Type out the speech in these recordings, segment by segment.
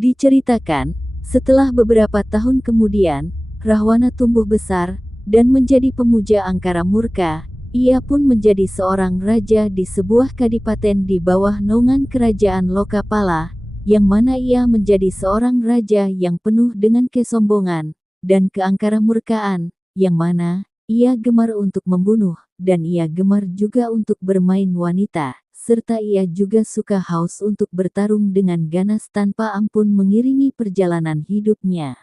Diceritakan, setelah beberapa tahun kemudian, Rahwana tumbuh besar, dan menjadi pemuja angkara murka. Ia pun menjadi seorang raja di sebuah kadipaten di bawah naungan kerajaan Lokapala, yang mana ia menjadi seorang raja yang penuh dengan kesombongan, dan keangkara murkaan, yang mana ia gemar untuk membunuh, dan ia gemar juga untuk bermain wanita, serta ia juga suka haus untuk bertarung dengan ganas tanpa ampun mengiringi perjalanan hidupnya.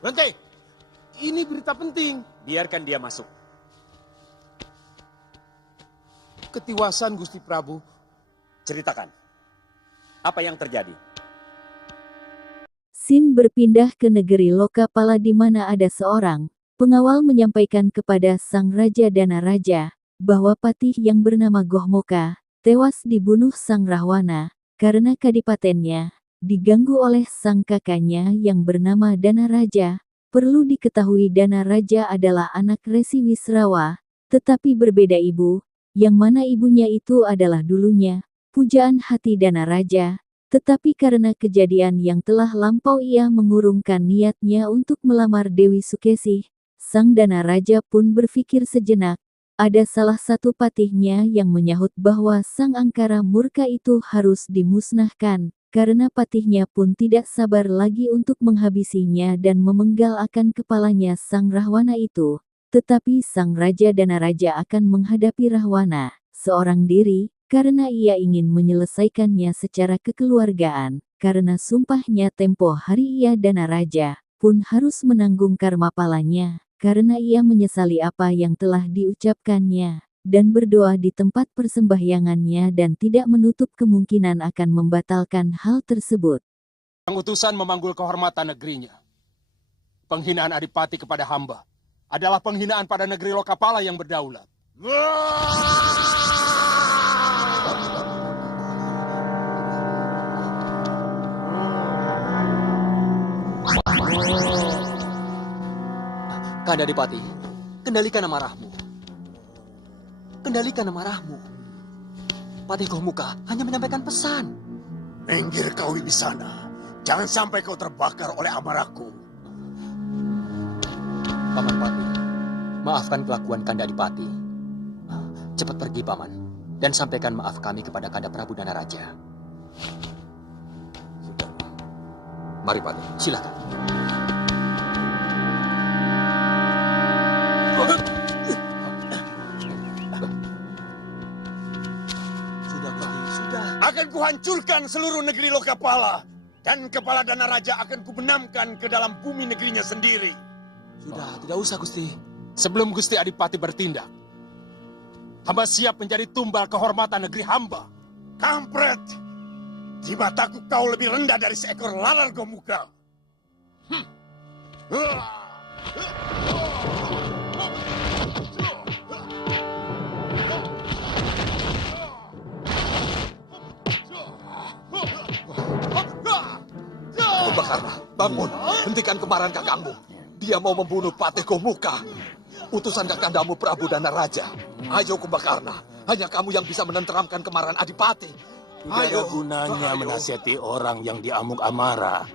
Berhenti! Ini berita penting. Biarkan dia masuk. Ketiwasan Gusti Prabu. Ceritakan. Apa yang terjadi? Sin berpindah ke negeri Lokapala di mana ada seorang pengawal menyampaikan kepada sang Raja Danaraja bahwa patih yang bernama Gohmoka tewas dibunuh sang Rahwana karena kadipatennya diganggu oleh sang kakaknya yang bernama Danaraja. Perlu diketahui Danaraja adalah anak Resi Wisrawa, tetapi berbeda ibu, yang mana ibunya itu adalah dulunya pujaan hati Danaraja. Tetapi karena kejadian yang telah lampau ia mengurungkan niatnya untuk melamar Dewi Sukesi. Sang Danaraja pun berpikir sejenak. Ada salah satu patihnya yang menyahut bahwa sang angkara murka itu harus dimusnahkan. Karena patihnya pun tidak sabar lagi untuk menghabisinya dan memenggal akan kepalanya sang Rahwana itu. Tetapi sang Raja Danaraja akan menghadapi Rahwana seorang diri, karena ia ingin menyelesaikannya secara kekeluargaan, karena sumpahnya tempo hari ia Danaraja pun harus menanggung karma palanya, karena ia menyesali apa yang telah diucapkannya, dan berdoa di tempat persembahyangannya dan tidak menutup kemungkinan akan membatalkan hal tersebut. Yang utusan memanggul kehormatan negerinya. Penghinaan adipati kepada hamba adalah penghinaan pada negeri Lokapala yang berdaulat. Kanda Adipati, kendalikan amarahmu. Kendalikan amarahmu. Patih Gohmuka hanya menyampaikan pesan. Minggir kau Wibisana. Jangan sampai kau terbakar oleh amarahku. Paman Patih, maafkan kelakuan Kanda Adipati. Cepat pergi, Paman, dan sampaikan maaf kami kepada Kanda Prabu Danaraja. Sudah. Mari, Patih. Silakan. Sudah, Patih, sudah. Akan kuhancurkan seluruh negeri Lokapala. Dan kepala Danaraja akan kubenamkan ke dalam bumi negerinya sendiri. Sudah, tidak usah Gusti. Sebelum Gusti Adipati bertindak, hamba siap menjadi tumbal kehormatan negeri hamba. Kampret! Di mataku kau lebih rendah dari seekor lalat Gomuka. Kumbakarna, bangun. Hentikan kemarahan kakangmu. Dia mau membunuh Patih Gohmuka. Utusan kakandamu Prabu Danaraja. Ayo Kumbakarna, hanya kamu yang bisa menenteramkan kemarahan Adipati. Tidak ada gunanya menasihati orang yang diamuk amarah.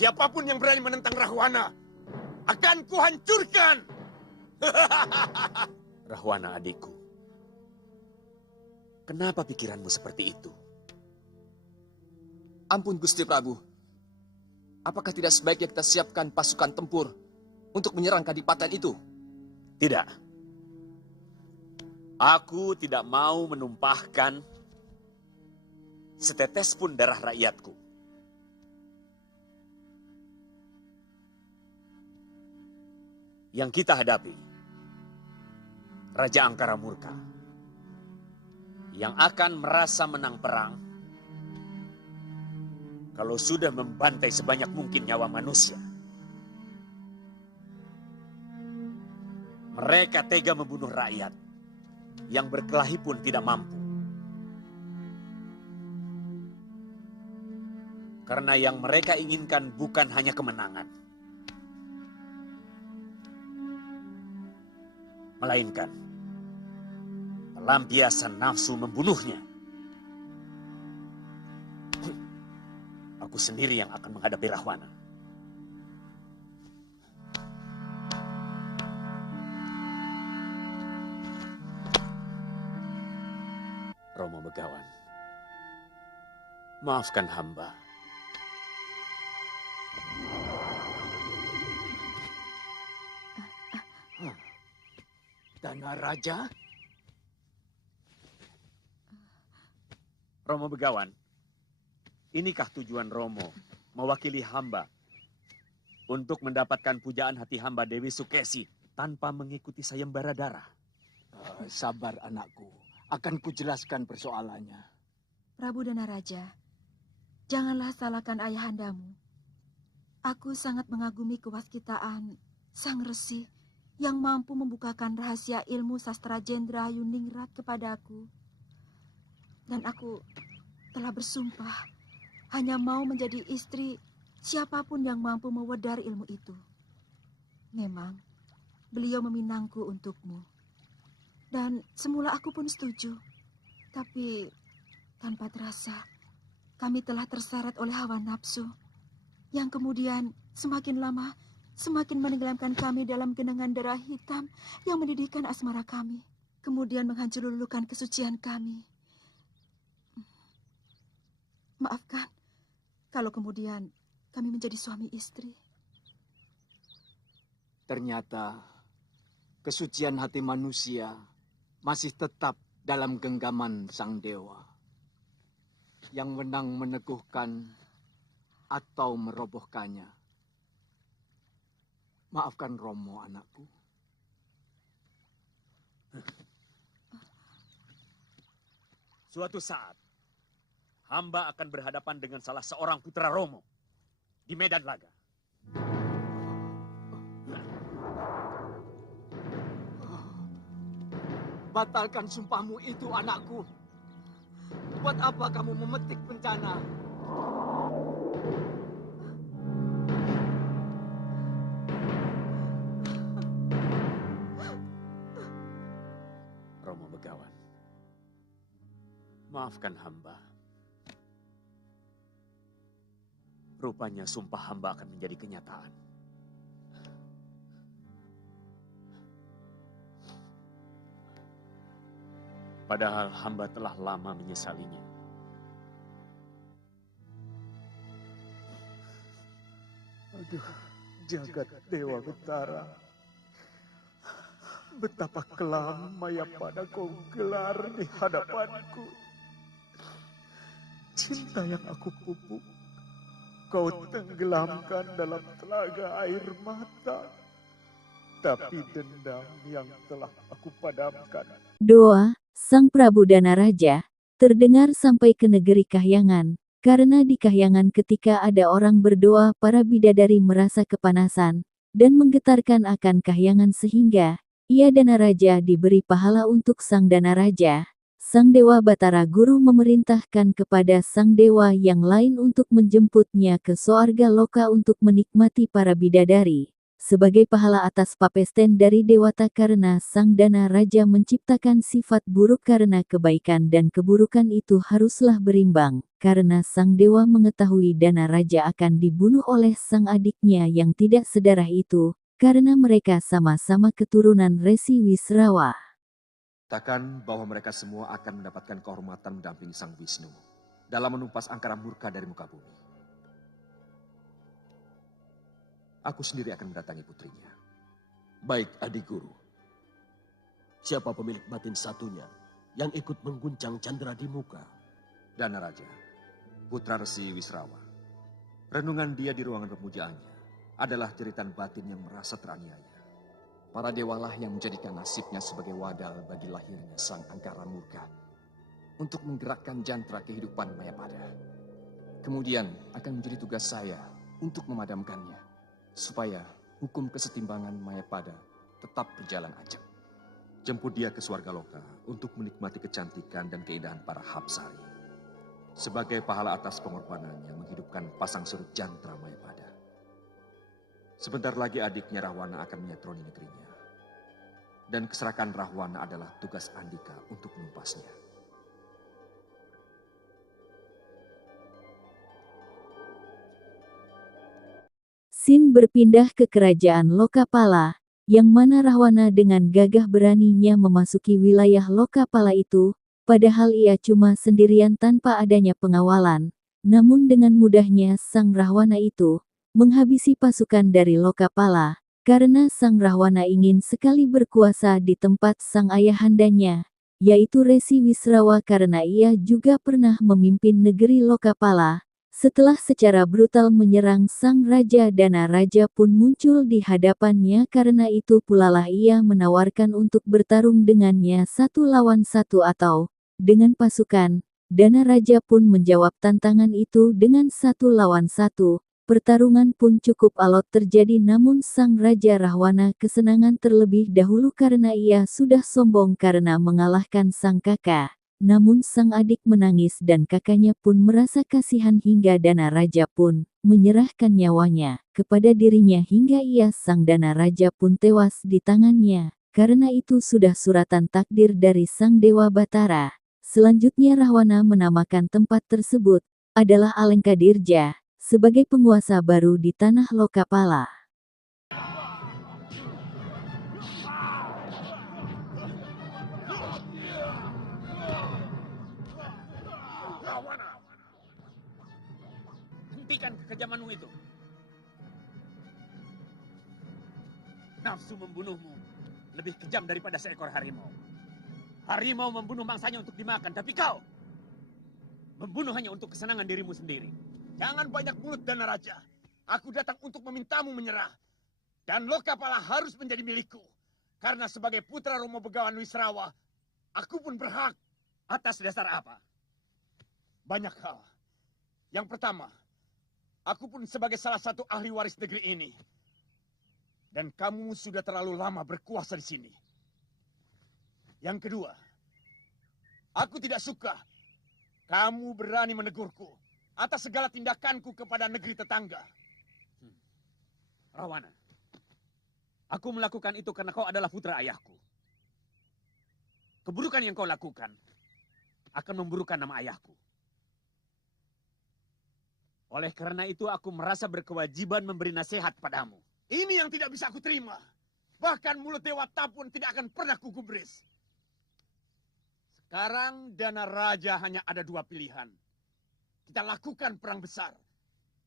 Siapapun yang berani menentang Rahwana akan kuhancurkan. Rahwana adikku. Kenapa pikiranmu seperti itu? Ampun Gusti Prabu. Apakah tidak sebaiknya kita siapkan pasukan tempur untuk menyerang kadipaten itu? Tidak. Aku tidak mau menumpahkan setetes pun darah rakyatku. yang kita hadapi, Raja Angkara Murka, yang akan merasa menang perang kalau sudah membantai sebanyak mungkin nyawa manusia. Mereka tega membunuh rakyat yang berkelahi pun tidak mampu. Karena yang mereka inginkan bukan hanya kemenangan, melainkan pelampiasan nafsu membunuhnya. Aku sendiri yang akan menghadapi Rahwana. Romo Begawan, maafkan hamba. Dana Raja? Romo Begawan, inikah tujuan Romo mewakili hamba untuk mendapatkan pujaan hati hamba Dewi Sukesi tanpa mengikuti sayembara darah? Sabar anakku, akan kujelaskan persoalannya. Prabu Danaraja, janganlah salahkan ayahandamu. Aku sangat mengagumi kewaskitaan Sang Resi yang mampu membukakan rahasia ilmu sastra Jendra Yuningrat kepadaku. Dan aku telah bersumpah hanya mau menjadi istri siapapun yang mampu mewedar ilmu itu. Memang beliau meminangku untukmu. Dan semula aku pun setuju. Tapi tanpa terasa kami telah terseret oleh hawa nafsu yang kemudian semakin lama semakin menenggelamkan kami dalam genangan darah hitam yang mendidihkan asmara kami. Kemudian menghancur-lulukan kesucian kami. Maafkan kalau kemudian kami menjadi suami istri. Ternyata kesucian hati manusia masih tetap dalam genggaman Sang Dewa yang menang meneguhkan atau merobohkannya. Maafkan Romo, anakku. Suatu saat, hamba akan berhadapan dengan salah seorang putra Romo di medan laga. Batalkan sumpahmu itu, anakku. Buat apa kamu memetik bencana? Romo Begawan, maafkan hamba. Rupanya sumpah hamba akan menjadi kenyataan. Padahal hamba telah lama menyesalinya. Aduh, jagat Dewa Betara. Betapa kelam maya pada kau gelar di hadapanku. Cinta yang aku pupuk, kau tenggelamkan dalam telaga air mata. Tapi dendam yang telah aku padamkan. Doa Sang Prabu Danaraja terdengar sampai ke negeri Kahyangan. Karena di Kahyangan ketika ada orang berdoa, para bidadari merasa kepanasan dan menggetarkan akan Kahyangan sehingga ia Danaraja diberi pahala untuk Sang Danaraja. Sang Dewa Batara Guru memerintahkan kepada Sang Dewa yang lain untuk menjemputnya ke Soarga Loka untuk menikmati para bidadari. Sebagai pahala atas papesten dari Dewata karena Sang Dana Raja menciptakan sifat buruk karena kebaikan dan keburukan itu haruslah berimbang. Karena Sang Dewa mengetahui Dana Raja akan dibunuh oleh sang adiknya yang tidak sedarah itu, karena mereka sama-sama keturunan Resi Wisrawa. Katakan bahwa mereka semua akan mendapatkan kehormatan mendampingi Sang Wisnu dalam menumpas angkara murka dari muka bumi. Aku sendiri akan mendatangi putrinya. Baik, adik guru. Siapa pemilik batin satunya yang ikut mengguncang Chandra di muka? Dana Raja, putra Resi Wisrawa. Renungan dia di ruangan pemujaannya adalah jeritan batin yang merasa teraniaya. Para dewalah yang menjadikan nasibnya sebagai wadal bagi lahirnya sang angkara murka untuk menggerakkan jantra kehidupan Mayapada. Kemudian akan menjadi tugas saya untuk memadamkannya, supaya hukum kesetimbangan Mayapada tetap berjalan ajak. Jemput dia ke Swargaloka untuk menikmati kecantikan dan keindahan para Hapsari. Sebagai pahala atas pengorbanannya menghidupkan pasang surut jantra Mayapada. Sebentar lagi adiknya Rahwana akan menyatroni negerinya. Dan keserakahan Rahwana adalah tugas Andika untuk menumpasnya. Sin berpindah ke kerajaan Lokapala, yang mana Rahwana dengan gagah beraninya memasuki wilayah Lokapala itu, padahal ia cuma sendirian tanpa adanya pengawalan. Namun dengan mudahnya sang Rahwana itu menghabisi pasukan dari Lokapala, karena sang Rahwana ingin sekali berkuasa di tempat sang ayahandanya, yaitu Resi Wisrawa, karena ia juga pernah memimpin negeri Lokapala. Setelah secara brutal menyerang sang Raja Dana, Raja pun muncul di hadapannya, karena itu pulalah ia menawarkan untuk bertarung dengannya 1 lawan 1 atau dengan pasukan. Dana Raja pun menjawab tantangan itu dengan 1 lawan 1. Pertarungan pun cukup alot terjadi, namun sang Raja Rahwana kesenangan terlebih dahulu karena ia sudah sombong karena mengalahkan sang kakak. Namun sang adik menangis dan kakaknya pun merasa kasihan hingga Dana Raja pun menyerahkan nyawanya kepada dirinya hingga ia sang Dana Raja pun tewas di tangannya. Karena itu sudah suratan takdir dari sang Dewa Batara. Selanjutnya Rahwana menamakan tempat tersebut adalah Alengkadirja sebagai penguasa baru di tanah Lokapala. Hentikan kekejamanmu itu. Nafsu membunuhmu lebih kejam daripada seekor harimau. Harimau membunuh mangsanya untuk dimakan, tapi kau membunuh hanya untuk kesenangan dirimu sendiri. Jangan banyak mulut, Dana Raja. Aku datang untuk memintamu menyerah. Dan Lokapala harus menjadi milikku. Karena sebagai putra Romo Begawan Wisrawa, aku pun berhak. Atas dasar apa? Banyak hal. Yang pertama, aku pun sebagai salah satu ahli waris negeri ini. Dan kamu sudah terlalu lama berkuasa di sini. Yang kedua, aku tidak suka kamu berani menegurku atas segala tindakanku kepada negeri tetangga. Rahwana, aku melakukan itu karena kau adalah putra ayahku. Keburukan yang kau lakukan akan memburukan nama ayahku. Oleh karena itu aku merasa berkewajiban memberi nasihat padamu. Ini yang tidak bisa aku terima. Bahkan mulut Dewata pun tidak akan pernah kugubris. Sekarang Dana Raja hanya ada 2 pilihan. Kita lakukan perang besar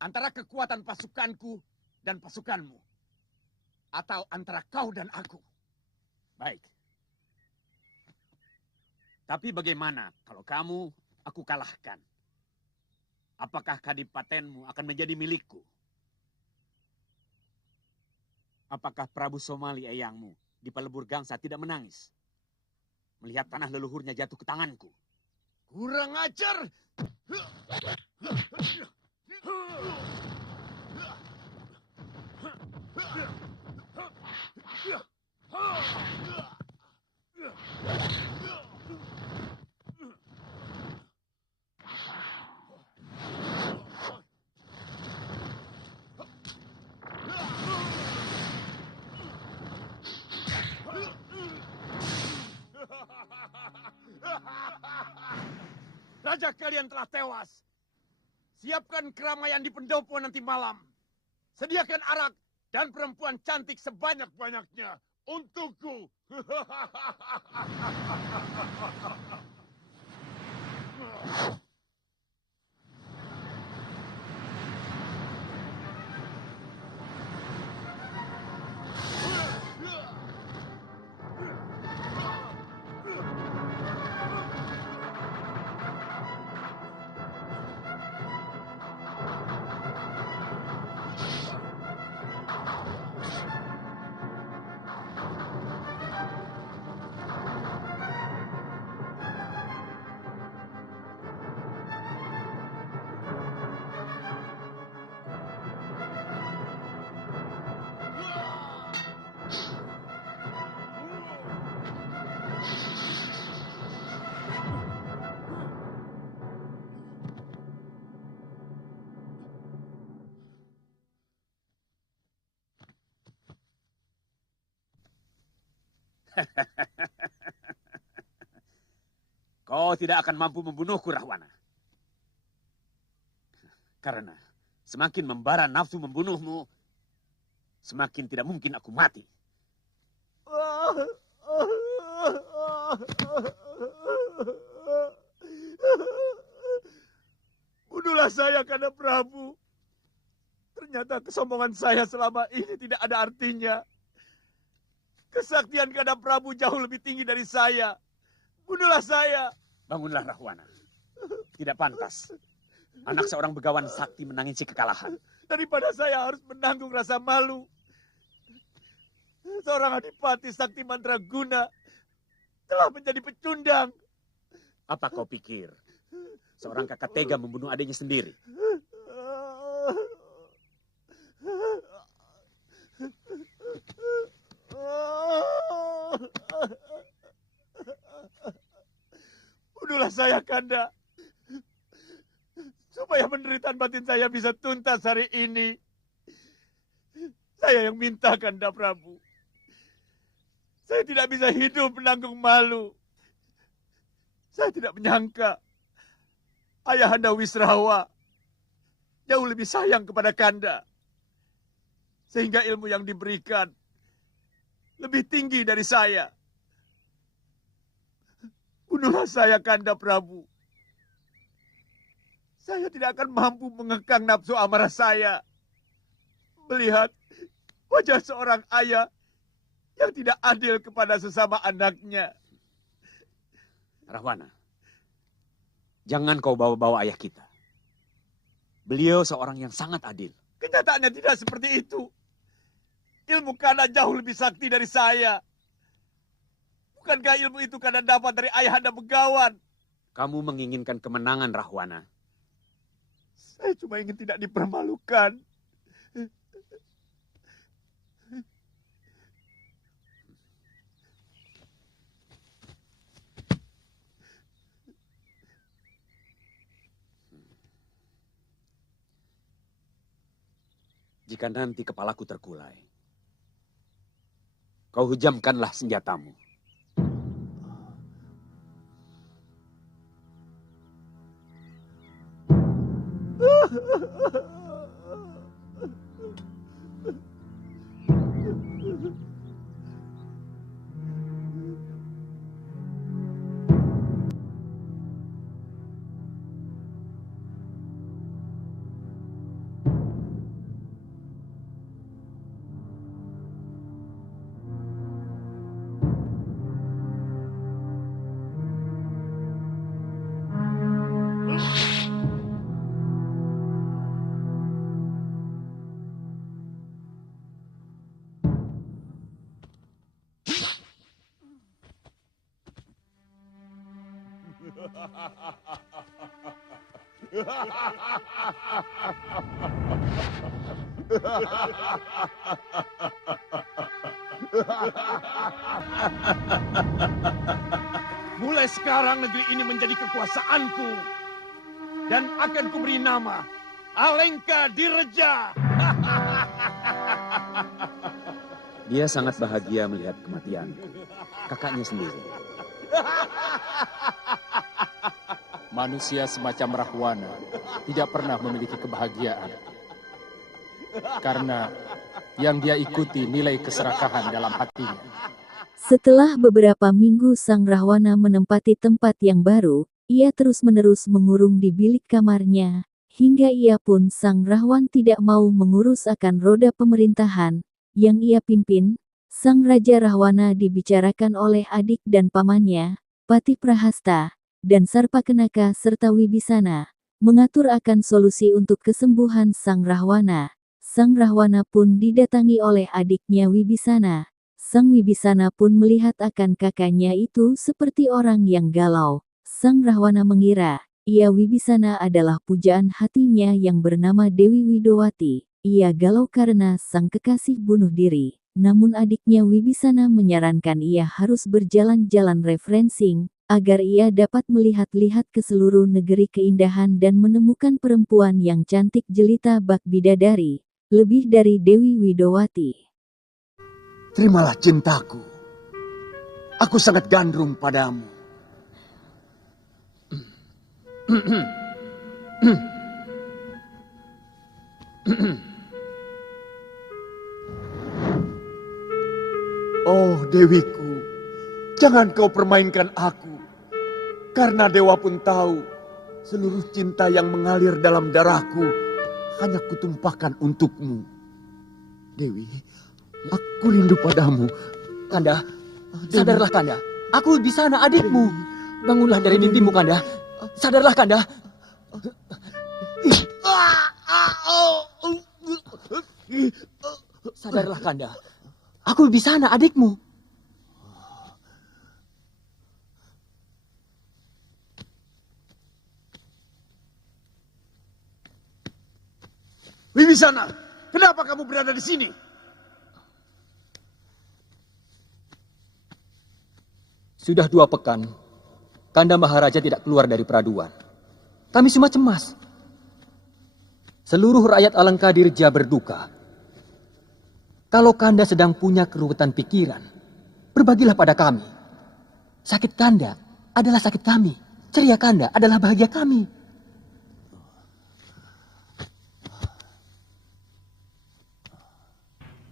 antara kekuatan pasukanku dan pasukanmu. Atau antara kau dan aku. Baik. Tapi bagaimana kalau kamu aku kalahkan? Apakah kadipatenmu akan menjadi milikku? Apakah Prabu Somali eyangmu di Pelebur Gangsa tidak menangis melihat tanah leluhurnya jatuh ke tanganku? Kurang ajar! Raja kalian telah tewas. Siapkan keramaian di pendopo nanti malam. Sediakan arak dan perempuan cantik sebanyak-banyaknya untukku. Kau tidak akan mampu membunuhku, Rahwana. Karena semakin membara nafsu membunuhmu, semakin tidak mungkin aku mati. Bunuhlah saya, Kanda Prabu. Ternyata kesombongan saya selama ini tidak ada artinya. Kesaktian Kanda Prabu jauh lebih tinggi dari saya. Bunuhlah saya. Bangunlah, Rahwana. Tidak pantas anak seorang begawan sakti menangisi kekalahan. Daripada saya harus menanggung rasa malu. Seorang adipati sakti mandraguna telah menjadi pecundang. Apa kau pikir seorang kakak tega membunuh adiknya sendiri? Bunuhlah saya, Kanda. Supaya penderitaan batin saya bisa tuntas hari ini. Saya yang minta, Kanda Prabu. Saya tidak bisa hidup menanggung malu. Saya tidak menyangka Ayahanda Wisrawa jauh lebih sayang kepada Kanda. Sehingga ilmu yang diberikan lebih tinggi dari saya. Bunuhlah saya, Kanda Prabu. Saya tidak akan mampu mengekang nafsu amarah saya. Melihat wajah seorang ayah yang tidak adil kepada sesama anaknya. Rahwana, jangan kau bawa-bawa ayah kita. Beliau seorang yang sangat adil. Kenyataannya tidak seperti itu. Ilmu Kanda jauh lebih sakti dari saya. Bukankah ilmu itu Kanda dapat dari Ayahanda Begawan? Kamu menginginkan kemenangan, Rahwana. Saya cuma ingin tidak dipermalukan. Jika nanti kepalaku terkulai, kau hujamkanlah senjatamu. Mulai sekarang negeri ini menjadi kekuasaanku. Dan akan kuberi nama Alengka Direja. Dia sangat bahagia melihat kematian kakaknya sendiri. Manusia semacam Rahwana tidak pernah memiliki kebahagiaan. Karena yang dia ikuti nilai keserakahan dalam hatinya. Setelah beberapa minggu Sang Rahwana menempati tempat yang baru, ia terus-menerus mengurung di bilik kamarnya, hingga ia pun Sang Rahwan tidak mau mengurus akan roda pemerintahan yang ia pimpin. Sang Raja Rahwana dibicarakan oleh adik dan pamannya, Patih Prahasta, dan Sarpakenaka serta Wibisana, mengatur akan solusi untuk kesembuhan Sang Rahwana. Sang Rahwana pun didatangi oleh adiknya Wibisana. Sang Wibisana pun melihat akan kakaknya itu seperti orang yang galau. Sang Rahwana mengira, ia Wibisana adalah pujaan hatinya yang bernama Dewi Widowati. Ia galau karena sang kekasih bunuh diri. Namun adiknya Wibisana menyarankan ia harus berjalan-jalan refreshing, agar ia dapat melihat-lihat ke seluruh negeri keindahan dan menemukan perempuan yang cantik jelita bak bidadari, lebih dari Dewi Widowati. Terimalah cintaku. Aku sangat gandrung padamu. Oh, Dewiku, jangan kau permainkan aku. Karena dewa pun tahu, seluruh cinta yang mengalir dalam darahku hanya kutumpahkan untukmu. Dewi, aku rindu padamu. Kanda, sadarlah Kanda. Aku Wibisana adikmu. Bangunlah dari mimpimu Kanda. Sadarlah Kanda. Sadarlah Kanda. Aku Wibisana adikmu. Wibisana, kenapa kamu berada di sini? Sudah 2 pekan, Kanda Maharaja tidak keluar dari Peraduan. Kami semua cemas. Seluruh rakyat Alengkadirja berduka. Kalau Kanda sedang punya keruwetan pikiran, berbagilah pada kami. Sakit Kanda adalah sakit kami. Ceria Kanda adalah bahagia kami.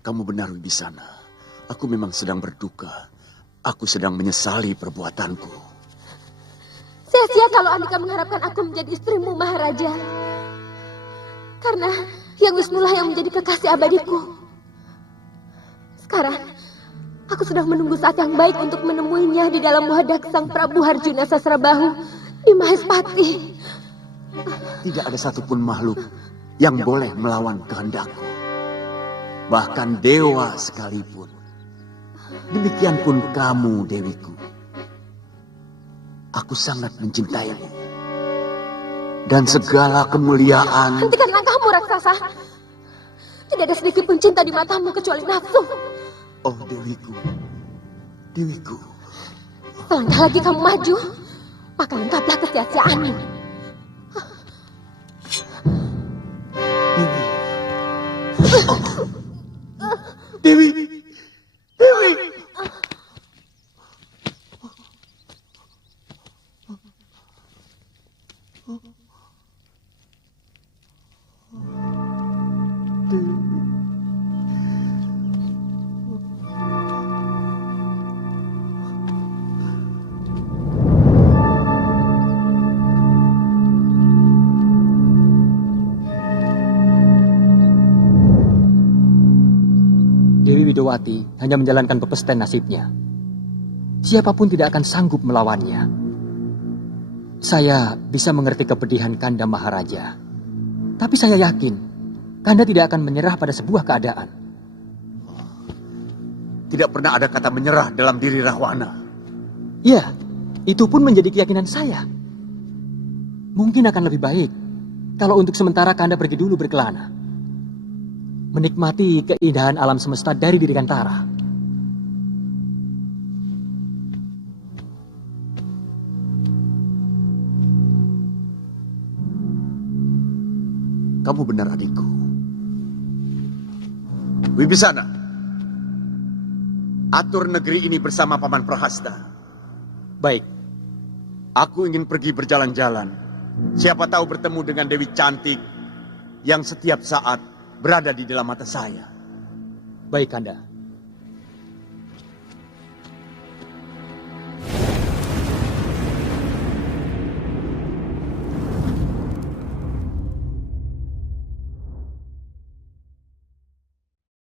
Kamu benar, Wibisana. Aku memang sedang berduka. Aku sedang menyesali perbuatanku. Sia-sia kalau Andika mengharapkan aku menjadi istrimu, Maharaja. Karena Hyang Wisnulah yang menjadi kekasih abadiku. Sekarang, aku sedang menunggu saat yang baik untuk menemuinya di dalam wadak Sang Prabu Harjuna Sasrabahu di Mahespati. Tidak ada satupun makhluk yang boleh melawan kehendakku. Bahkan dewa sekalipun. Demikian pun kamu, Dewiku. Aku sangat mencintaimu. Dan segala kemuliaan... Hentikan langkahmu, raksasa. Tidak ada sedikit pun cinta di matamu kecuali nafsu. Oh, Dewiku. Dewiku. Selangkah lagi kamu maju, maka lengkaplah kesia-siaanmu. Dewi. Dewi. Dewi Widowati hanya menjalankan pepesten nasibnya. Siapapun tidak akan sanggup melawannya. Saya bisa mengerti kepedihan Kanda Maharaja. Tapi saya yakin, Kanda tidak akan menyerah pada sebuah keadaan. Tidak pernah ada kata menyerah dalam diri Rahwana. Ya, itu pun menjadi keyakinan saya. Mungkin akan lebih baik kalau untuk sementara Kanda pergi dulu berkelana. Menikmati keindahan alam semesta dari Dirgantara. Kamu benar, adikku. Wibisana, atur negeri ini bersama Paman Prahasta. Baik. Aku ingin pergi berjalan-jalan. Siapa tahu bertemu dengan Dewi cantik yang setiap saat berada di dalam mata saya. Baik, Kanda.